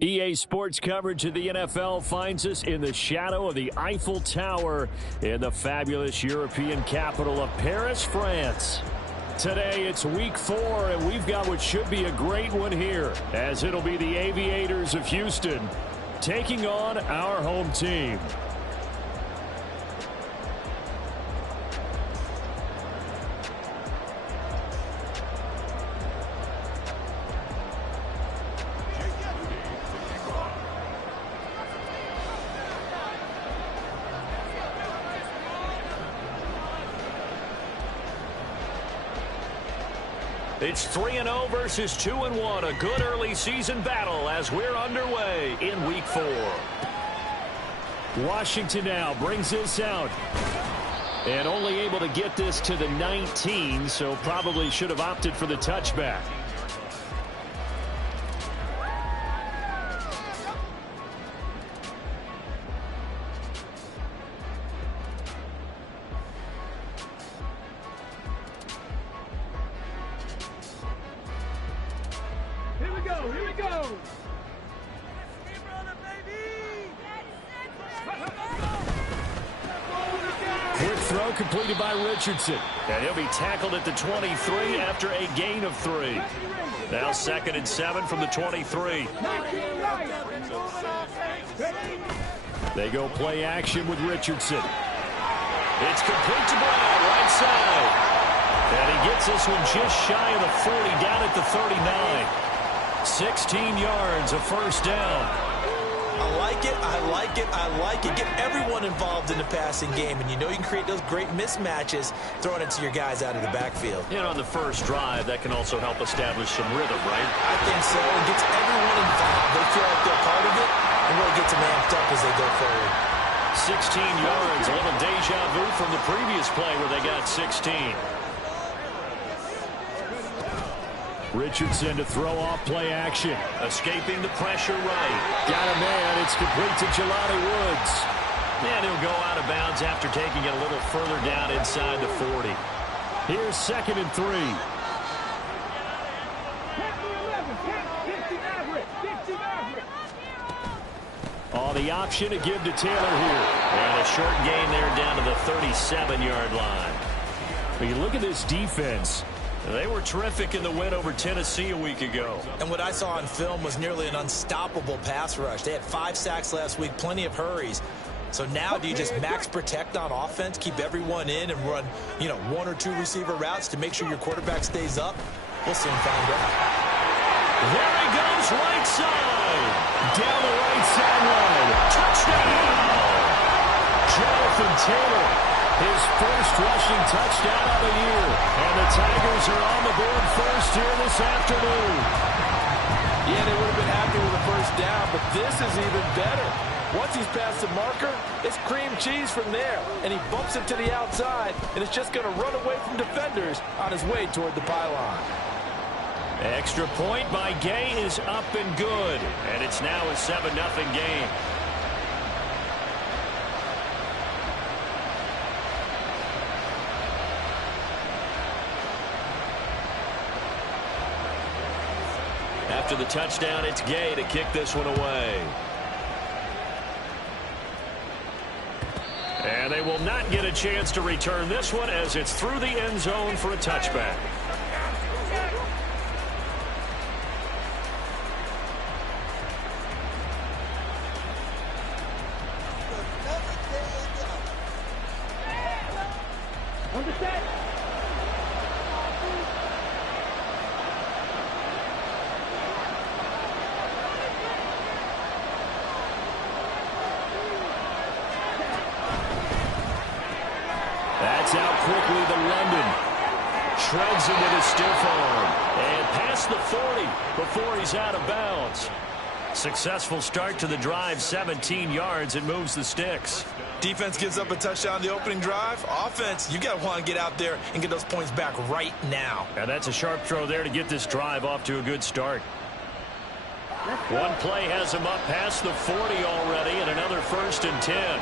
EA Sports coverage of the NFL finds us in the shadow of the Eiffel Tower in the fabulous European capital of Paris, France. Today it's week 4, and we've got what should be a great one here, as it'll be the Aviators of Houston taking on our home team. It's 3-0 versus 2-1, a good early season battle as we're underway in week 4. Washington now brings this out. And only able to get this to the 19, so probably should have opted for the touchback. Completed by Richardson, and he'll be tackled at the 23 after a gain of 3. Now 2nd and 7 from the 23. They go play action with Richardson. It's complete to Brown, right side. And he gets this one just shy of the 40, down at the 39. 16 yards, a first down. I like it, I like it, I like it. Get everyone involved in the passing game, and you know you can create those great mismatches throwing it to your guys out of the backfield. And on the first drive, that can also help establish some rhythm, right? I think so. It gets everyone involved. They feel like they're part of it, and really gets them amped up as they go forward. 16 yards, a little deja vu from the previous play where they got 16. Richardson to throw off play action. Escaping the pressure right. Got a man. It's complete to Jelani Woods. And he'll go out of bounds after taking it a little further down inside the 40. Here's 2nd and 3. On the option to give to Taylor here. And a short gain there down to the 37-yard line. When you look at this defense, they were terrific in the win over Tennessee a week ago. And what I saw on film was nearly an unstoppable pass rush. They had 5 sacks last week, plenty of hurries. So now do you just max protect on offense, keep everyone in, and run, 1 or 2 receiver routes to make sure your quarterback stays up? We'll soon find out. There he goes, right side. Down the right sideline. Touchdown! Jonathan Taylor. His first rushing touchdown of the year. And the Tigers are on the board first here this afternoon. Yeah, they would have been happy with the first down, but this is even better. Once he's past the marker, it's cream cheese from there. And he bumps it to the outside, and it's just going to run away from defenders on his way toward the pylon. Extra point by Gay is up and good. And it's now a 7-0 game. After the touchdown, it's Gay to kick this one away. And they will not get a chance to return this one as it's through the end zone for a touchback. That's out quickly to London. Shreds him with his stiff arm. And past the 40 before he's out of bounds. Successful start to the drive, 17 yards, and moves the sticks. Defense gives up a touchdown the opening drive. Offense, you got to want to get out there and get those points back right now. And that's a sharp throw there to get this drive off to a good start. One play has him up past the 40 already, and another 1st and 10.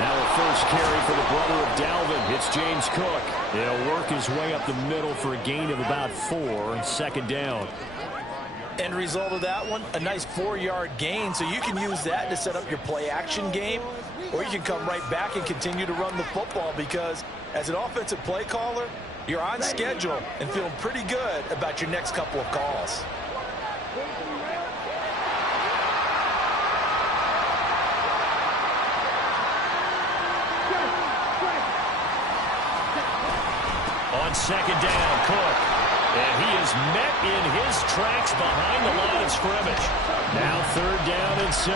Now a 1st first carry for the brother of Dalvin. It's James Cook. He'll work his way up the middle for a gain of about 4. Second down. End result of that one, a nice 4-yard gain. So you can use that to set up your play-action game, or you can come right back and continue to run the football, because as an offensive play caller, you're on schedule and feeling pretty good about your next couple of calls. On second down, Cook. And he is met in his tracks behind the line of scrimmage. Now third down and 7.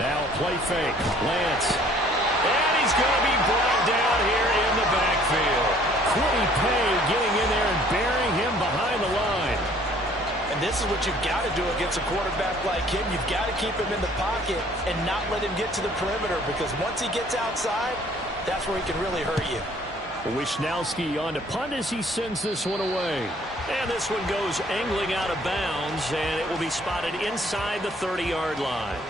Now play fake. Lance. And he's going to be brought down here in the backfield. Quiddy Pay getting in there and burying him behind the line. And this is what you've got to do against a quarterback like him. You've got to keep him in the pocket and not let him get to the perimeter, because once he gets outside, that's where he can really hurt you. Wisnowski on to punt as he sends this one away. And this one goes angling out of bounds, and it will be spotted inside the 30-yard line.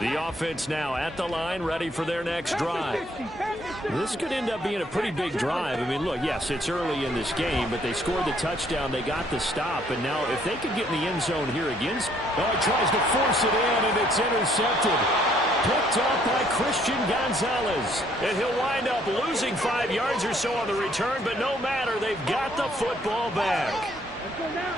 The offense now at the line, ready for their next drive. This could end up being a pretty big drive. I mean, look, yes, it's early in this game, but they scored the touchdown. They got the stop, and now if they could get in the end zone here again, oh, he tries to force it in, and it's intercepted. Picked up by Christian Gonzalez. And he'll wind up losing 5 yards or so on the return, but no matter, they've got the football back. Let's go now.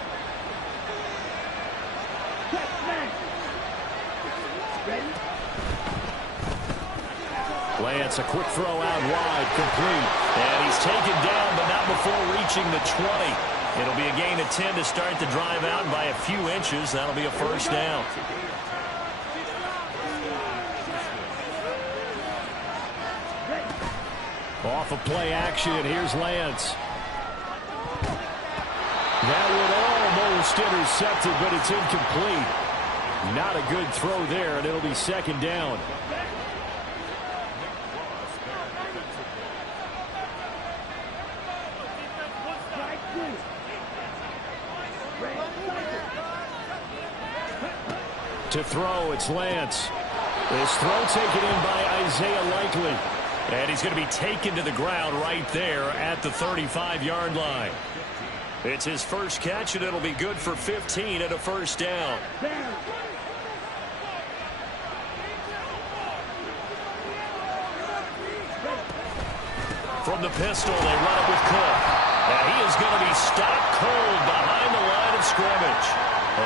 Lance, a quick throw out wide, complete. And he's taken down, but not before reaching the 20. It'll be a gain of 10 to start the drive out by a few inches. That'll be a first down. Off of play action, here's Lance. That would almost intercepted, but it's incomplete. Not a good throw there, and it'll be second down. To throw, it's Lance. This throw taken in by Isaiah Likely. And he's going to be taken to the ground right there at the 35-yard line. It's his first catch, and it'll be good for 15 and a first down. From the pistol, they run it with Cook. And he is going to be stopped cold behind the line of scrimmage.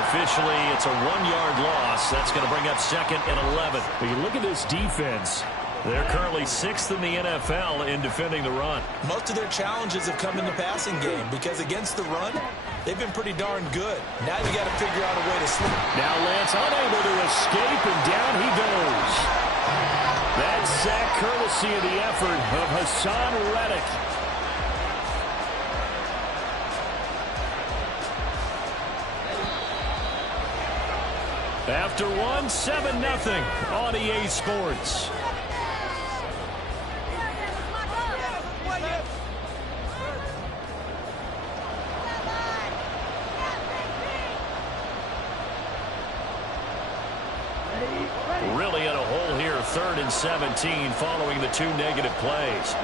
Officially, it's a 1-yard loss. That's going to bring up second and 11. When you look at this defense, they're currently 6th in the NFL in defending the run. Most of their challenges have come in the passing game, because against the run, they've been pretty darn good. Now you got to figure out a way to slip. Now Lance unable to escape, and down he goes. That sack courtesy of the effort of Hassan Reddick. After one, 7-0 on EA Sports. Really in a hole here, 3rd and 17 following the 2 negative plays.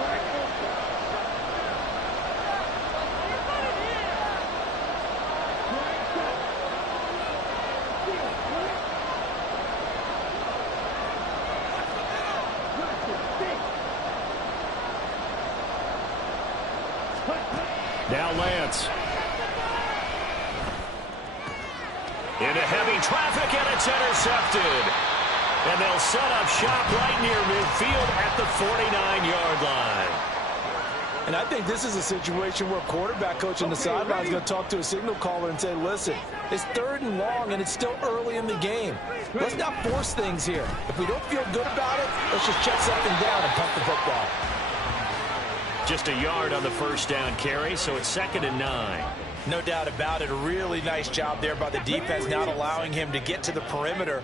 Now Lance. Into heavy traffic, and it's intercepted. And they'll set up shop right near midfield at the 49-yard line. And I think this is a situation where a quarterback coach on the sideline is going to talk to a signal caller and say, listen, it's 3rd and long, and it's still early in the game. Let's not force things here. If we don't feel good about it, let's just check something down and pump the football. Just a yard on the first down carry, so it's 2nd and 9. No doubt about it. A really nice job there by the defense, not allowing him to get to the perimeter.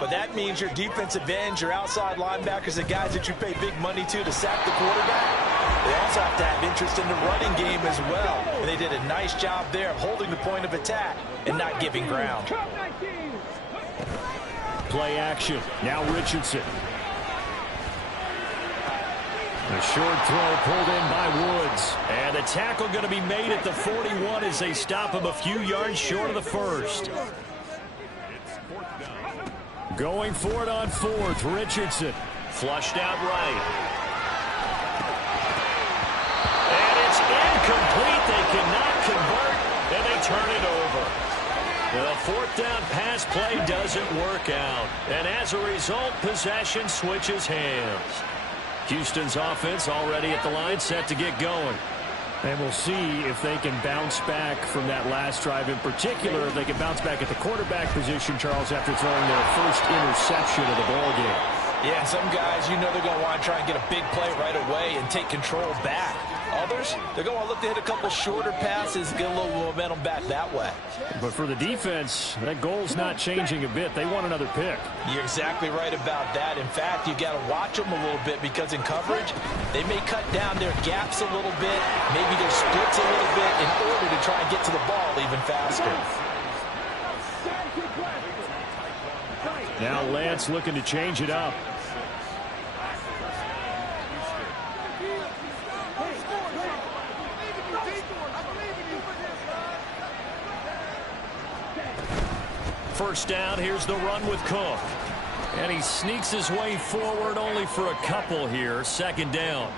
But that means your defensive ends, your outside linebackers, the guys that you pay big money to sack the quarterback, They also have to have interest in the running game as well. And they did a nice job there of holding the point of attack and not giving ground. Play action. Now Richardson. A short throw pulled in by Woods. And the tackle going to be made at the 41 as they stop him a few yards short of the first. Going for it on fourth, Richardson. Flushed out right. And it's incomplete. They cannot convert, and they turn it over. The fourth down pass play doesn't work out. And as a result, possession switches hands. Houston's offense already at the line, set to get going. And we'll see if they can bounce back from that last drive in particular, if they can bounce back at the quarterback position, Charles, after throwing their first interception of the ballgame. Yeah, some guys, you know they're going to want to try and get a big play right away and take control back. Others, they're going to look to hit a couple shorter passes, get a little momentum back that way. But for the defense, that goal's not changing a bit. They want another pick. You're exactly right about that. In fact, you got to watch them a little bit because in coverage, they may cut down their gaps a little bit, maybe their splits a little bit in order to try and get to the ball even faster. Now Lance looking to change it up. First down, here's the run with Cook. And he sneaks his way forward only for a couple here. Second down.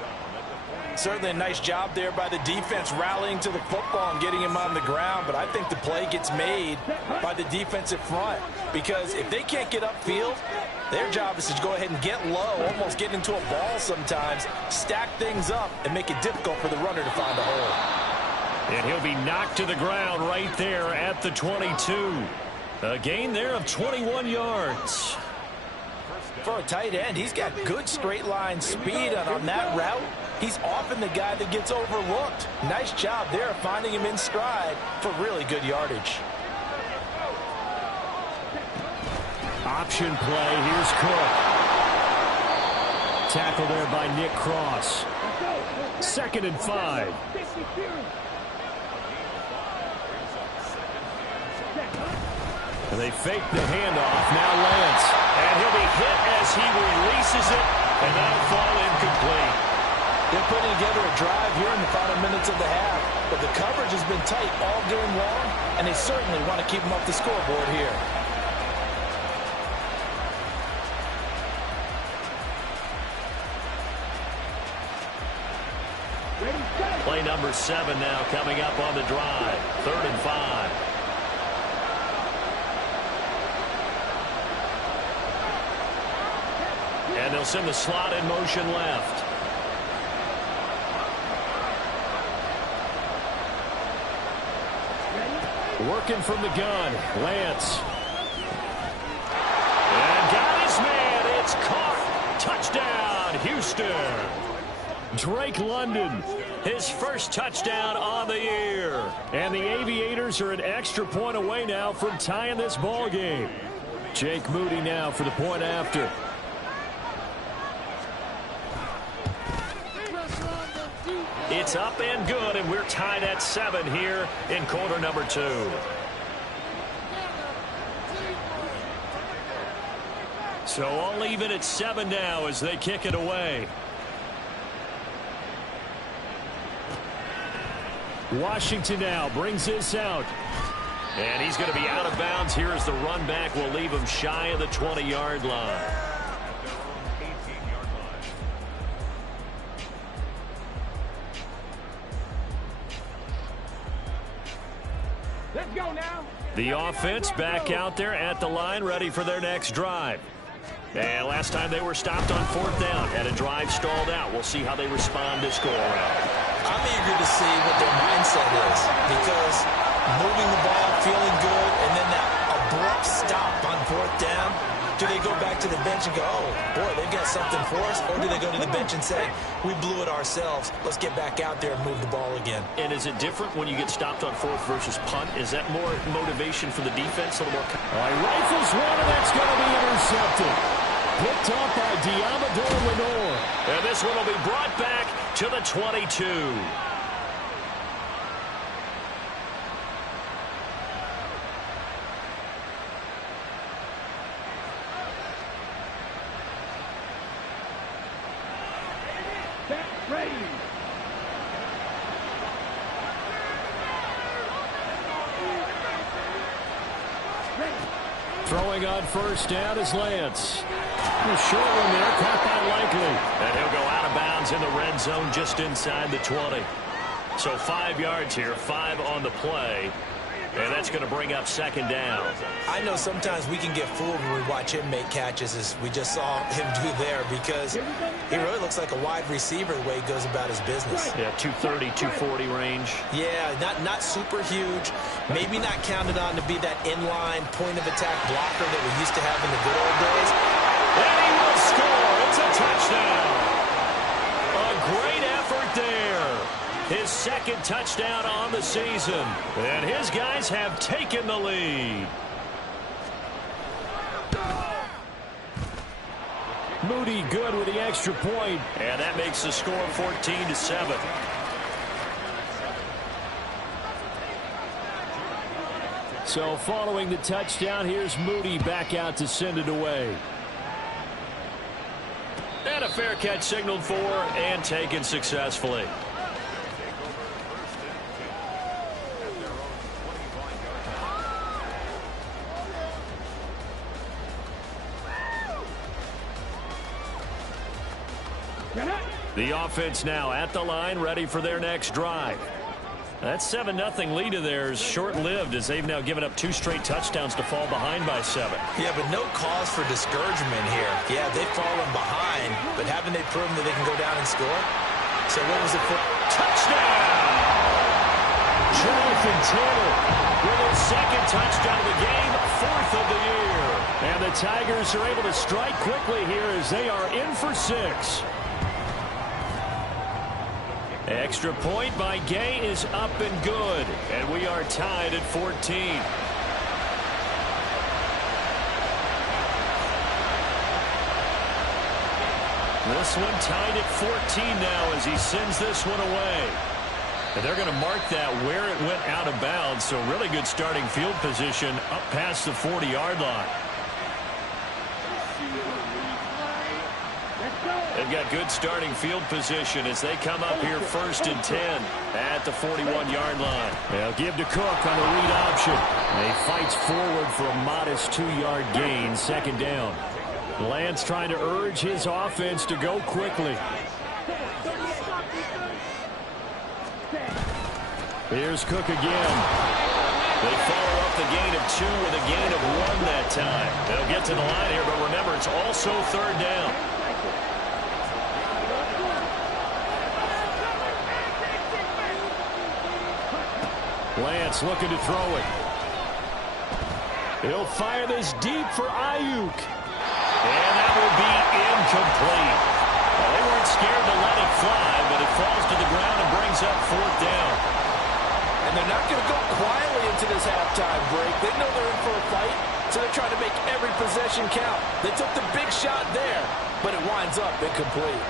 Certainly a nice job there by the defense rallying to the football and getting him on the ground. But I think the play gets made by the defensive front. Because if they can't get upfield, their job is to go ahead and get low, almost get into a ball sometimes, stack things up, and make it difficult for the runner to find a hole. And he'll be knocked to the ground right there at the 22. A gain there of 21 yards. For a tight end, he's got good straight line speed, and on that route, he's often the guy that gets overlooked. Nice job there finding him in stride for really good yardage. Option play. Here's Cook. Tackle there by Nick Cross. 2nd and 5. And they fake the handoff. Now Lance. And he'll be hit as he releases it. And that'll fall incomplete. They're putting together a drive here in the final minutes of the half. But the coverage has been tight all game long. And they certainly want to keep them off the scoreboard here. Play number 7 now coming up on the drive. 3rd and 5. And they'll send the slot in motion left. Working from the gun, Lance. And got his man. It's caught. Touchdown, Houston. Drake London, his first touchdown on the year. And the Aviators are an extra point away now from tying this ball game. Jake Moody now for the point after. It's up and good, and we're tied at 7 here in quarter number 2. So all even at 7 now as they kick it away. Washington now brings this out. And he's going to be out of bounds here as the run back will leave him shy of the 20-yard line. Let's go now. The offense back out there at the line, ready for their next drive. And last time they were stopped on 4th down, had a drive stalled out. We'll see how they respond this go-around. I'm eager to see what their mindset is, because moving the ball, feeling good, and then that abrupt stop on 4th down, do they go back to the bench and go, oh, boy, they've got something for us, or do they go to the bench and say, we blew it ourselves, let's get back out there and move the ball again? And is it different when you get stopped on 4th versus punt? Is that more motivation for the defense? A little more. All right, rifles one, and that's going to be intercepted. Picked up by Diamador Lenore. And this one will be brought back to the 22. Ready. Throwing on first down is Lance. The short one there, caught by Likely. And he'll go out of bounds in the red zone just inside the 20. So 5 yards here, 5 on the play. And that's going to bring up second down. I know sometimes we can get fooled when we watch him make catches, as we just saw him do there, because he really looks like a wide receiver the way he goes about his business. Yeah, 230, 240 range. Yeah, not super huge. Maybe not counted on to be that inline point-of-attack blocker that we used to have in the good old days. And he will score. It's a touchdown. A great effort there. His second touchdown on the season. And his guys have taken the lead. Moody good with the extra point. And that makes the score 14-7. So following the touchdown, here's Moody back out to send it away. And a fair catch signaled for and taken successfully. The offense now at the line, ready for their next drive. That 7-0 lead of theirs short-lived, as they've now given up 2 straight touchdowns to fall behind by 7. Yeah, but no cause for discouragement here. Yeah, they've fallen behind, but haven't they proven that they can go down and score? So what was it for? Touchdown! Jonathan Taylor with his second touchdown of the game, 4th of the year. And the Tigers are able to strike quickly here as they are in for 6. Extra point by Gay is up and good, and we are tied at 14. This one tied at 14 now as he sends this one away. And they're going to mark that where it went out of bounds, so really good starting field position up past the 40-yard line. They've got good starting field position as they come up here 1st and 10 at the 41-yard line. They'll give to Cook on the read option. And he fights forward for a modest 2-yard gain, second down. Lance trying to urge his offense to go quickly. Here's Cook again. They follow up the gain of 2 with a gain of 1 that time. They'll get to the line here, but remember, it's also 3rd down. Lance looking to throw it. He'll fire this deep for Ayuk. And that will be incomplete. Well, they weren't scared to let it fly, but it falls to the ground and brings up 4th down. And they're not going to go quietly into this halftime break. They know they're in for a fight, so they're trying to make every possession count. They took the big shot there, but it winds up incomplete.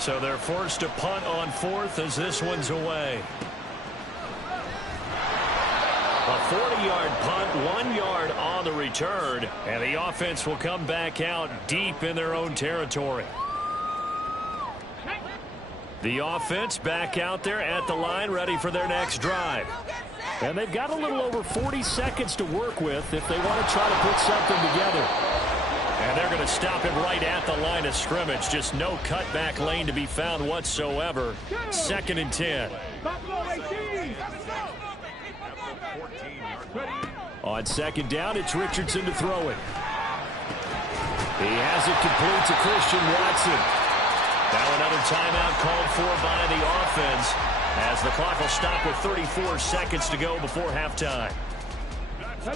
So they're forced to punt on 4th as this one's away. A 40-yard punt, 1 yard on the return, and the offense will come back out deep in their own territory. The offense back out there at the line, ready for their next drive. And they've got a little over 40 seconds to work with if they want to try to put something together. And they're going to stop him right at the line of scrimmage. Just no cutback lane to be found whatsoever. 2nd and 10. On 2nd down, it's Richardson to throw it. He has it complete to Christian Watson. Now another timeout called for by the offense as the clock will stop with 34 seconds to go before halftime.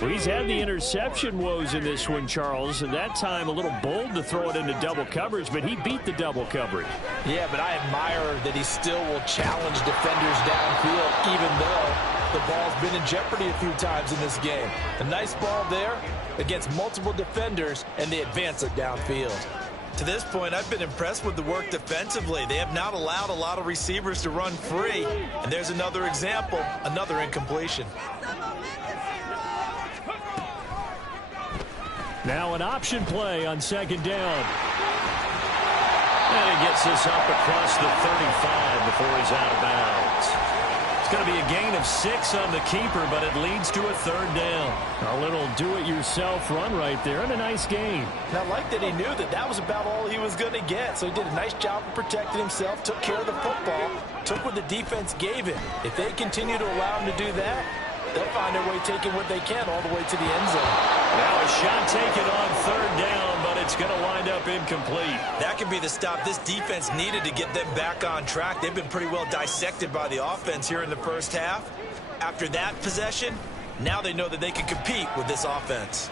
Well, he's had the interception woes in this one, Charles, and that time a little bold to throw it into double coverage, but he beat the double coverage. Yeah, but I admire that he still will challenge defenders downfield, even though The ball's been in jeopardy a few times in this game. A nice ball there against multiple defenders, and they advance it downfield. To this point, I've been impressed with the work defensively. They have not allowed a lot of receivers to run free. And there's another example, another incompletion. Now an option play on second down. And he gets this up across the 35 before he's out of bounds. It's going to be a gain of 6 on the keeper, but it leads to a third down. A little do-it-yourself run right there and a nice gain. And I like that he knew that that was about all he was going to get. So he did a nice job of protecting himself, took care of the football, took what the defense gave him. If they continue to allow him to do that, they'll find their way taking what they can all the way to the end zone. Now a shot taken on third down, but it's going to wind up incomplete. That could be the stop this defense needed to get them back on track. They've been pretty well dissected by the offense here in the first half. After that possession, now they know that they can compete with this offense.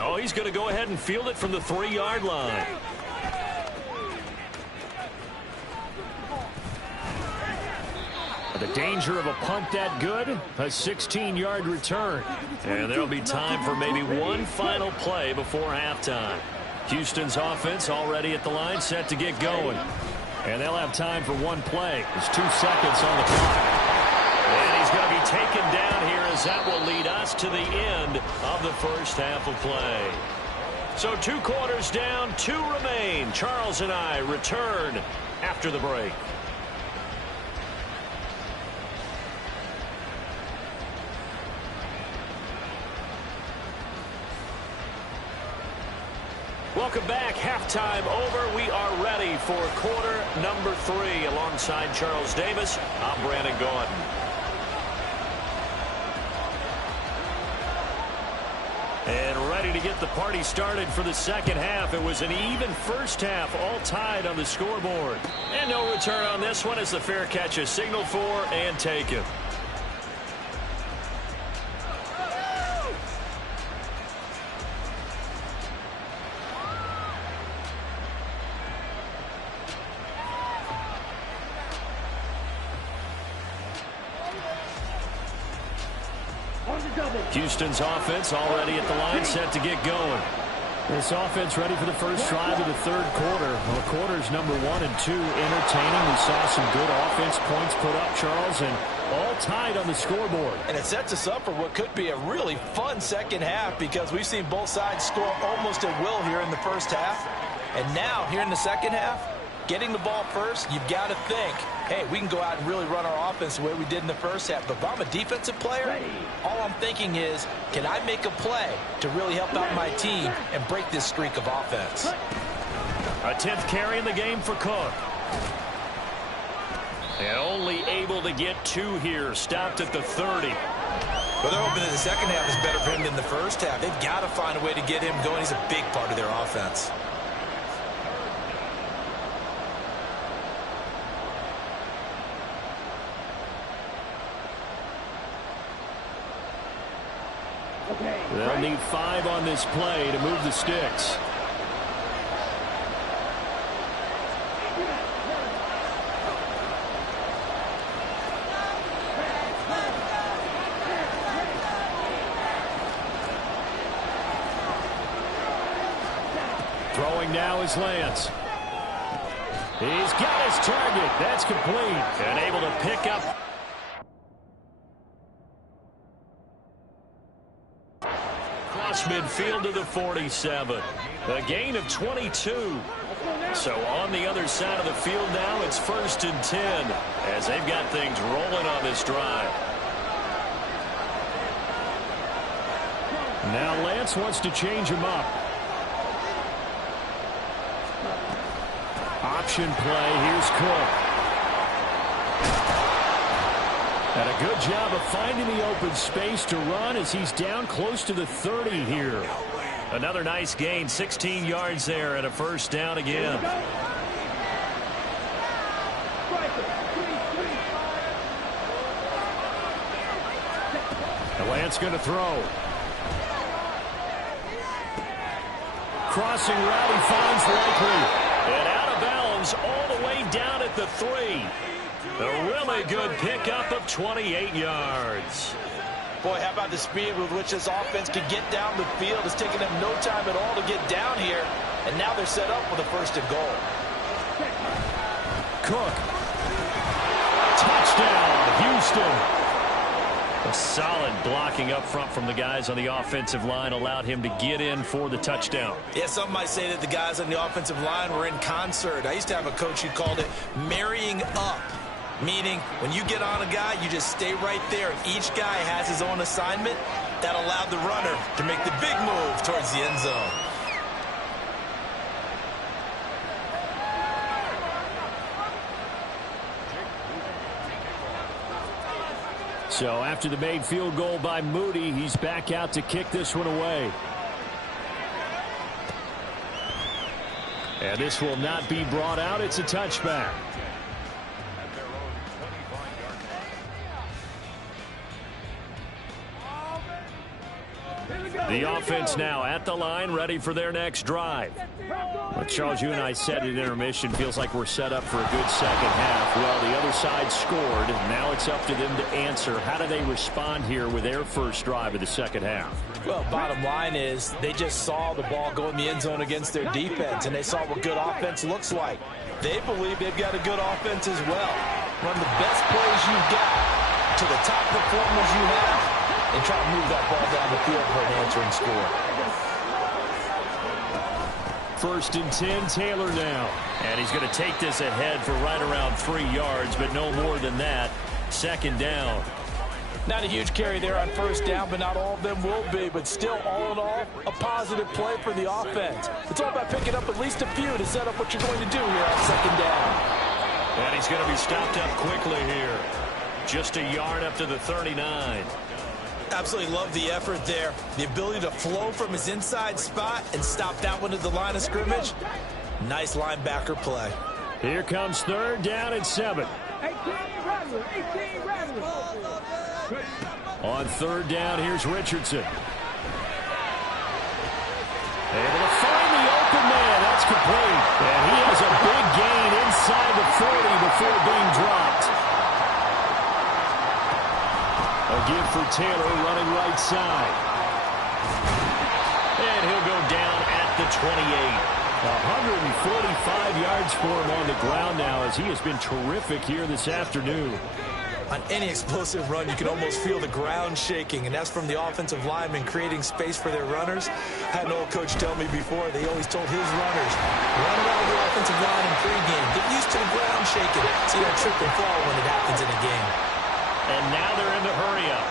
Oh, he's going to go ahead and field it from the 3-yard line. The danger of a punt that good, a 16-yard return. And there'll be time for maybe one final play before halftime. Houston's offense already at the line, set to get going. And they'll have time for one play. There's 2 seconds on the clock. And he's going to be taken down here as that will lead us to the end of the first half of play. So 2 quarters down, 2 remain. Charles and I return after the break. Welcome back. Halftime over. We are ready for quarter number 3. Alongside Charles Davis, I'm Brandon Gaudin. And ready to get the party started for the second half. It was an even first half, all tied on the scoreboard. And no return on this one as the fair catch is signaled for and taken. Houston's offense already at the line, set to get going. This offense ready for the first drive of the third quarter. Well, quarters number 1 and 2 entertaining. We saw some good offense points put up, Charles, and all tied on the scoreboard. And it sets us up for what could be a really fun second half because we've seen both sides score almost at will here in the first half. And now, here in the second half, getting the ball first, you've got to think, hey, we can go out and really run our offense the way we did in the first half. But if I'm a defensive player, all I'm thinking is, can I make a play to really help out my team and break this streak of offense? A 10th carry in the game for Cook. And only able to get 2 here, stopped at the 30. Well, they're hoping that the second half is better for him than the first half. They've got to find a way to get him going. He's a big part of their offense. They'll need 5 on this play to move the sticks. Throwing now is Lance. He's got his target. That's complete. And able to pick up. Cross midfield to the 47. A gain of 22. So on the other side of the field now, it's 1st and 10 as they've got things rolling on this drive. Now Lance wants to change him up. Option play. Here's Cook. And a good job of finding the open space to run as he's down close to the 30 here. Another nice gain, 16 yards there and a first down again. And Lance going to throw. Crossing route, he finds Likely. And out of bounds all the way down at the 3. A really good pickup of 28 yards. Boy, how about the speed with which this offense can get down the field? It's taken them no time at all to get down here, and now they're set up with a 1st and goal. Cook. Touchdown, Houston. A solid blocking up front from the guys on the offensive line allowed him to get in for the touchdown. Yeah, some might say that the guys on the offensive line were in concert. I used to have a coach who called it marrying up, meaning when you get on a guy, you just stay right there. Each guy has his own assignment. That allowed the runner to make the big move towards the end zone. So after the made field goal by Moody, he's back out to kick this one away. And this will not be brought out. It's a touchback. The offense now at the line, ready for their next drive. Well, Charles, you and I said at intermission, feels like we're set up for a good second half. Well, the other side scored. Now it's up to them to answer. How do they respond here with their first drive of the second half? Well, bottom line is they just saw the ball go in the end zone against their defense, and they saw what good offense looks like. They believe they've got a good offense as well. Run the best plays you've got to the top performers you have, and try to move that ball down the field for an answering score. 1st and 10, Taylor now. And he's going to take this ahead for right around 3 yards, but no more than that. 2nd down. Not a huge carry there on 1st down, but not all of them will be. But still, all in all, a positive play for the offense. It's all about picking up at least a few to set up what you're going to do here on 2nd down. And he's going to be stopped up quickly here. Just a yard up to the 39. Absolutely love the effort there. The ability to flow from his inside spot and stop that one at the line of scrimmage. Nice linebacker play. Here comes 3rd down and 7. 18 rattlers. On 3rd down, here's Richardson. Able to find the open man. That's complete. And he has a big gain inside the 40 before being dropped. A give for Taylor running right side. And he'll go down at the 28. 145 yards for him on the ground now as he has been terrific here this afternoon. On any explosive run, you can almost feel the ground shaking, and that's from the offensive linemen creating space for their runners. I had an old coach tell me before, they always told his runners, run around the offensive line in pregame. Get used to the ground shaking so you don't trip and fall when it happens in a game. And now they're in the hurry-up.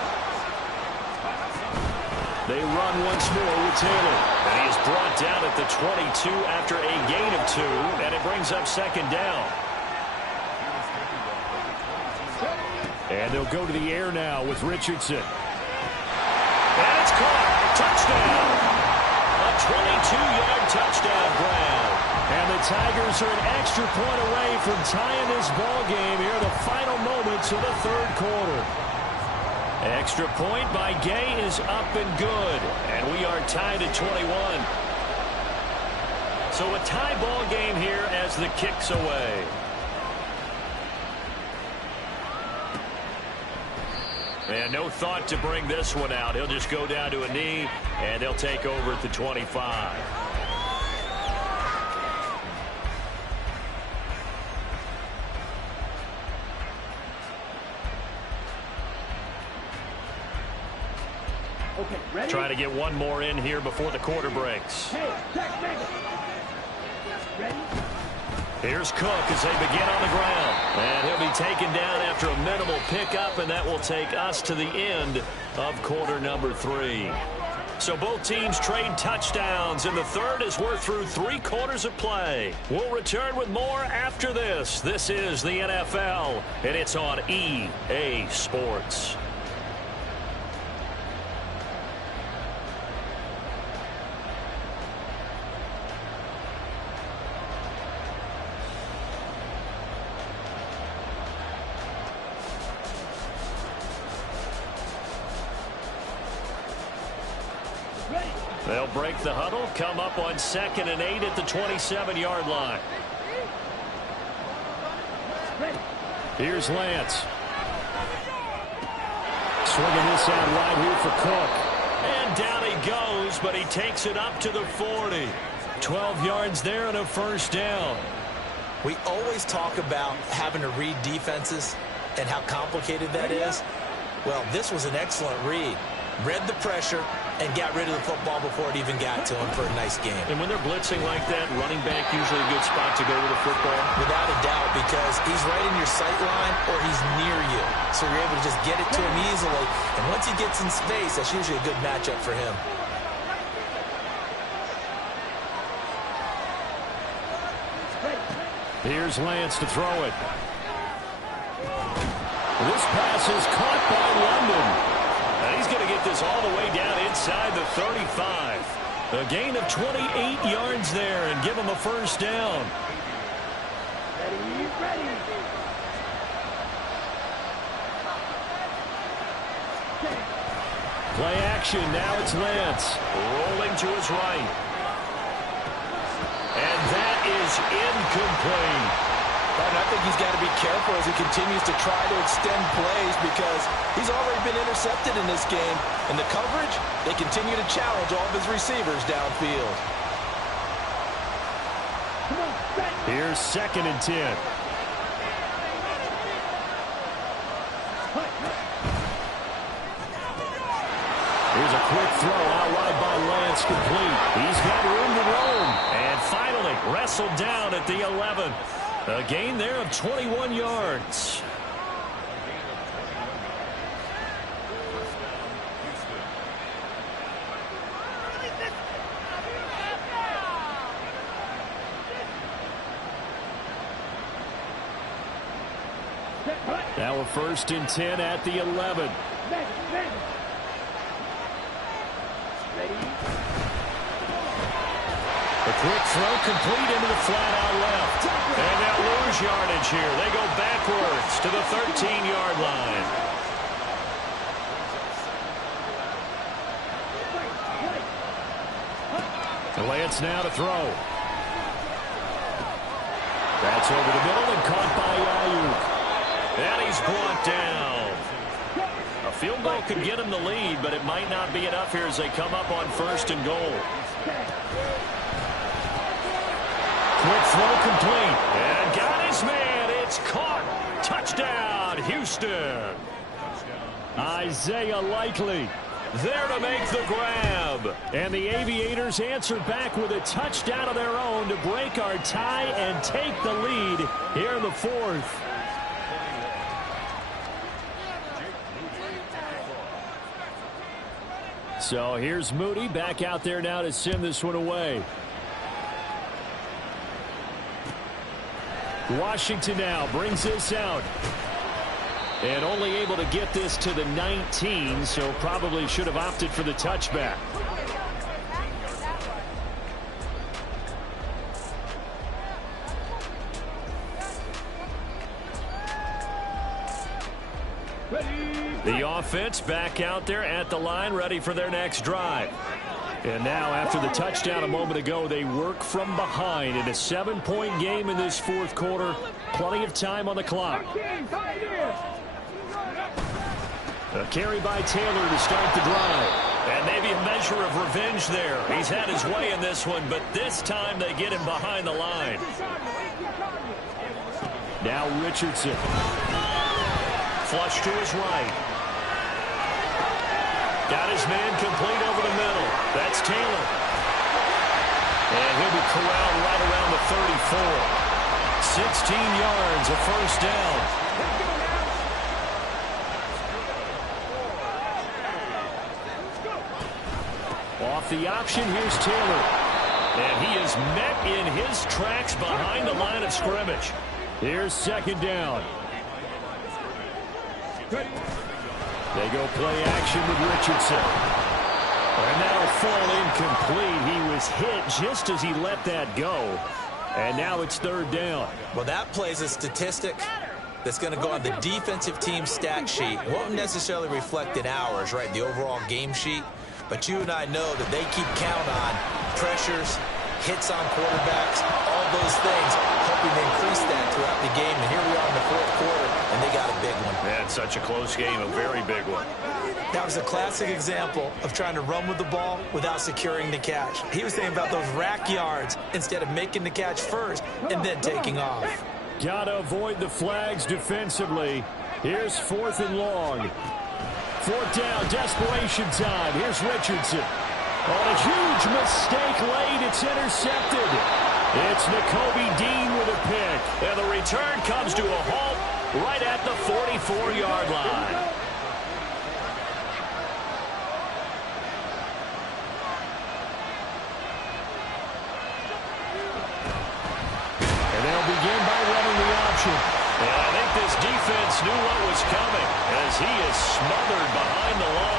They run once more with Taylor. And he is brought down at the 22 after a gain of 2, and it brings up 2nd down. And they'll go to the air now with Richardson. And it's caught. Touchdown. A 22-yard touchdown grab. And the Tigers are an extra point away from tying this ball game here in the final moments of the 3rd quarter. Extra point by Gay is up and good. And we are tied at 21. So a tie ball game here as the kick's away. And no thought to bring this one out. He'll just go down to a knee, and they'll take over at the 25. Okay, ready? Try to get one more in here before the quarter breaks. Hey, check, ready? Here's Cook as they begin on the ground. And he'll be taken down after a minimal pickup, and that will take us to the end of quarter number 3. So both teams trade touchdowns in the 3rd as we're through 3 quarters of play. We'll return with more after this. This is the NFL, and it's on EA Sports. They'll break the huddle, come up on 2nd and 8 at the 27-yard line. Here's Lance. Swinging this out wide here for Cook. And down he goes, but he takes it up to the 40. 12 yards there and a first down. We always talk about having to read defenses and how complicated that is. Well, this was an excellent read. Read the pressure and got rid of the football before it even got to him for a nice game. And when they're blitzing like that, running back usually a good spot to go with the football? Without a doubt, because he's right in your sight line or he's near you. So you're able to just get it to him easily. And once he gets in space, that's usually a good matchup for him. Here's Lance to throw it. This pass is caught by London. And he's going to get this all the way down inside the 35. A gain of 28 yards there and give him a first down. Ready. Play action. Now it's Lance. Rolling to his right. And that is incomplete. And I think he's got to be careful as he continues to try to extend plays because he's already been intercepted in this game. And the coverage, they continue to challenge all of his receivers downfield. Here's 2nd and 10. Here's a quick throw out wide by Lance, complete. He's got room to roam. And finally wrestled down at the 11. A gain there of 21 yards. Now a 1st and 10 at the 11. A quick throw complete into the flat out left. And they'll lose yardage here. They go backwards to the 13-yard line. Lance now to throw. That's over the middle and caught by Ayuk. And he's brought down. A field goal could get him the lead, but it might not be enough here as they come up on 1st and goal. Quick throw complete. And got his man. It's caught. Touchdown, Houston. Isaiah Likely there to make the grab. And the Aviators answer back with a touchdown of their own to break our tie and take the lead here in the 4th. So here's Moody back out there now to send this one away. Washington now brings this out. And only able to get this to the 19, so probably should have opted for the touchback. The offense back out there at the line, ready for their next drive. And now, after the touchdown a moment ago, they work from behind in a 7-point game in this 4th quarter. Plenty of time on the clock. A carry by Taylor to start the drive. And maybe a measure of revenge there. He's had his way in this one, but this time they get him behind the line. Now Richardson. Flush to his right. Got his man complete over the middle. That's Taylor. And he'll be corralled right around the 34. 16 yards, a first down. Off the option, here's Taylor. And he is met in his tracks behind the line of scrimmage. Here's 2nd down. They go play action with Richardson. And that'll fall incomplete. He was hit just as he let that go. And now it's 3rd down. Well, that plays a statistic that's going to go on the defensive team stat sheet. Won't necessarily reflect in ours, right, the overall game sheet. But you and I know that they keep count on pressures, hits on quarterbacks, all those things hoping to increase that throughout the game. And here we are in the fourth quarter, and they got a big one. And such a close game, a very big one. That was a classic example of trying to run with the ball without securing the catch. He was thinking about those rack yards instead of making the catch first and then taking off. Gotta avoid the flags defensively. Here's 4th and long. 4th down, desperation time. Here's Richardson. On a huge mistake late, it's intercepted. It's Nakobe Dean with a pick. And the return comes to a halt right at the 44-yard line. And they'll begin by running the option. And I think this defense knew what was coming as he is smothered behind the line.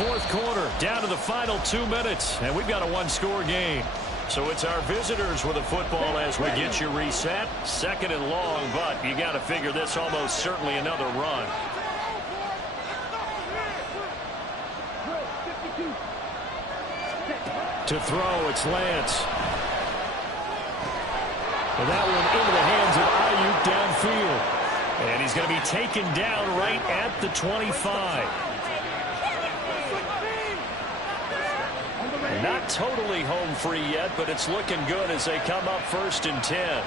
4th quarter, down to the final 2 minutes, and we've got a one-score game. So it's our visitors with the football as we get you reset. 2nd and long, but you got to figure this almost certainly another run. To throw, it's Lance. And that one into the hands of Ayuk downfield. And he's going to be taken down right at the 25. Not totally home free yet, but it's looking good as they come up 1st and 10.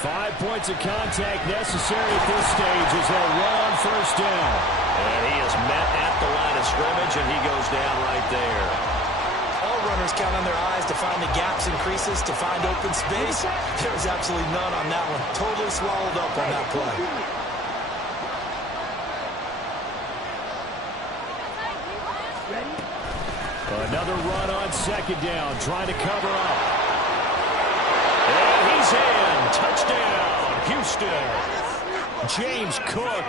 5 points of contact necessary at this stage as they'll run on 1st down. And he is met at the line of scrimmage, and he goes down right there. All runners count on their eyes to find the gaps and creases, to find open space. There was absolutely none on that one. Totally swallowed up on that play. Another run on 2nd down, trying to cover up. And he's in. Touchdown, Houston. James Cook,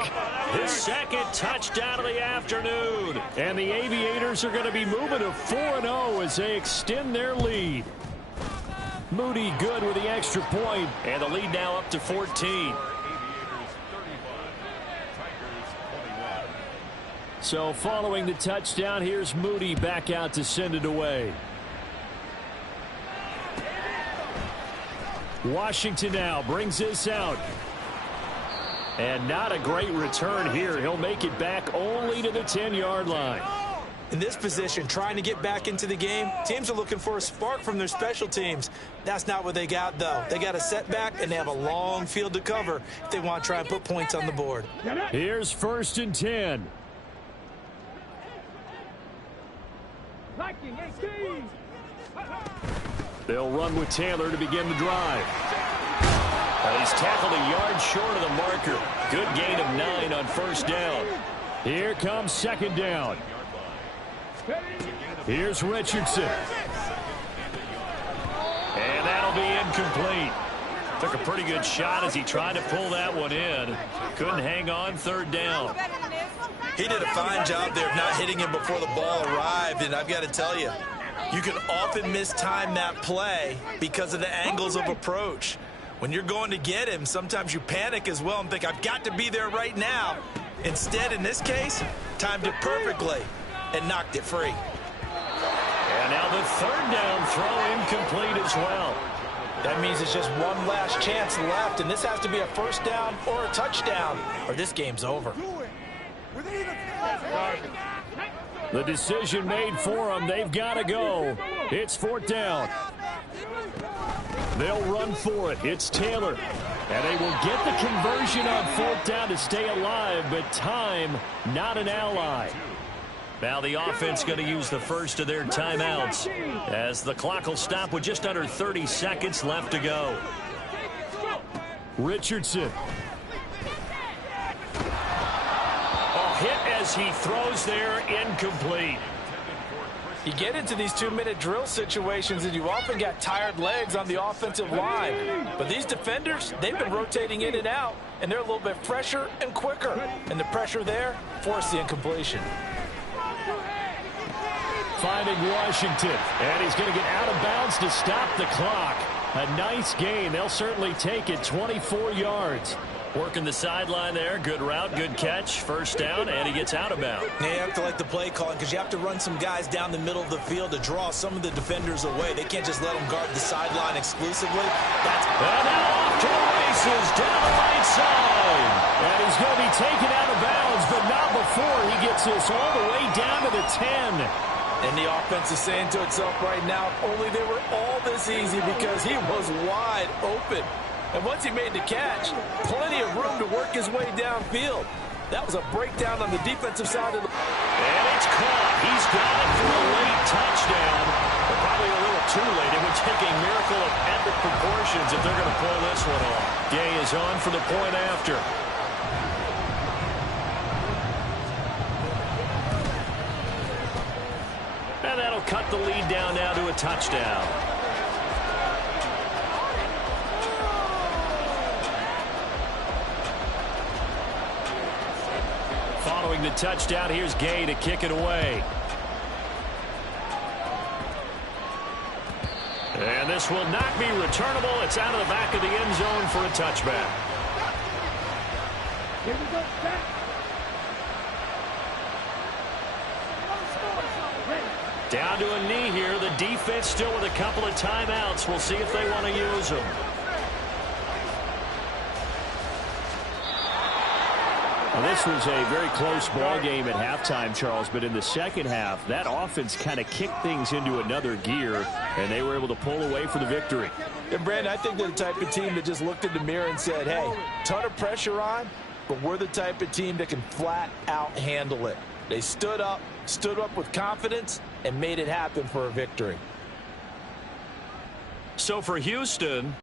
his 2nd touchdown of the afternoon. And the Aviators are going to be moving to 4-0 as they extend their lead. Moody good with the extra point, and the lead now up to 14. So following the touchdown, here's Moody back out to send it away. Washington now brings this out. And not a great return here. He'll make it back only to the 10-yard line. In this position, trying to get back into the game, teams are looking for a spark from their special teams. That's not what they got, though. They got a setback, and they have a long field to cover if they want to try and put points on the board. Here's 1st and 10. They'll run with Taylor to begin the drive. He's tackled a yard short of the marker. Good gain of 9 on 1st down. Here comes 2nd down. Here's Richardson. And that'll be incomplete. Took a pretty good shot as he tried to pull that one in. Couldn't hang on 3rd down. He did a fine job there of not hitting him before the ball arrived, and I've got to tell you, you can often mistime that play because of the angles of approach. When you're going to get him, sometimes you panic as well and think, I've got to be there right now. Instead, in this case, timed it perfectly and knocked it free. And now the 3rd down throw incomplete as well. That means it's just one last chance left, and this has to be a 1st down or a touchdown, or this game's over. The decision made for them. They've got to go. It's 4th down. They'll run for it. It's Taylor. And they will get the conversion on 4th down to stay alive, but time not an ally. Now the offense going to use the first of their timeouts as the clock will stop with just under 30 seconds left to go. Richardson. Hit as he throws there, incomplete. You get into these 2-minute drill situations and you often got tired legs on the offensive line. But these defenders, they've been rotating in and out, and they're a little bit fresher and quicker. And the pressure there forced the incompletion. Finding Washington, and he's going to get out of bounds to stop the clock. A nice gain. They'll certainly take it, 24 yards. Working the sideline there. Good route, good catch. First down, and he gets out of bounds. Yeah, you have to like the play calling because you have to run some guys down the middle of the field to draw some of the defenders away. They can't just let them guard the sideline exclusively. And now off to the races down the right side. And he's going to be taken out of bounds, but not before he gets this all the way down to the 10. And the offense is saying to itself right now, only they were all this easy because he was wide open. And once he made the catch, plenty of room to work his way downfield. That was a breakdown on the defensive side of the... And it's caught. He's got it for a late touchdown. But probably a little too late. It would take a miracle of epic proportions if they're going to pull this one off. Gay is on for the point after. And that'll cut the lead down now to a touchdown. Following the touchdown, here's Gay to kick it away. And this will not be returnable. It's out of the back of the end zone for a touchback. Here we go, back. Down to a knee here. The defense still with a couple of timeouts. We'll see if they want to use them. Well, this was a very close ball game at halftime, Charles, but in the second half, that offense kind of kicked things into another gear, and they were able to pull away for the victory. And, Brandon, I think they're the type of team that just looked in the mirror and said, hey, ton of pressure on, but we're the type of team that can flat out handle it. They stood up with confidence, and made it happen for a victory. So for Houston...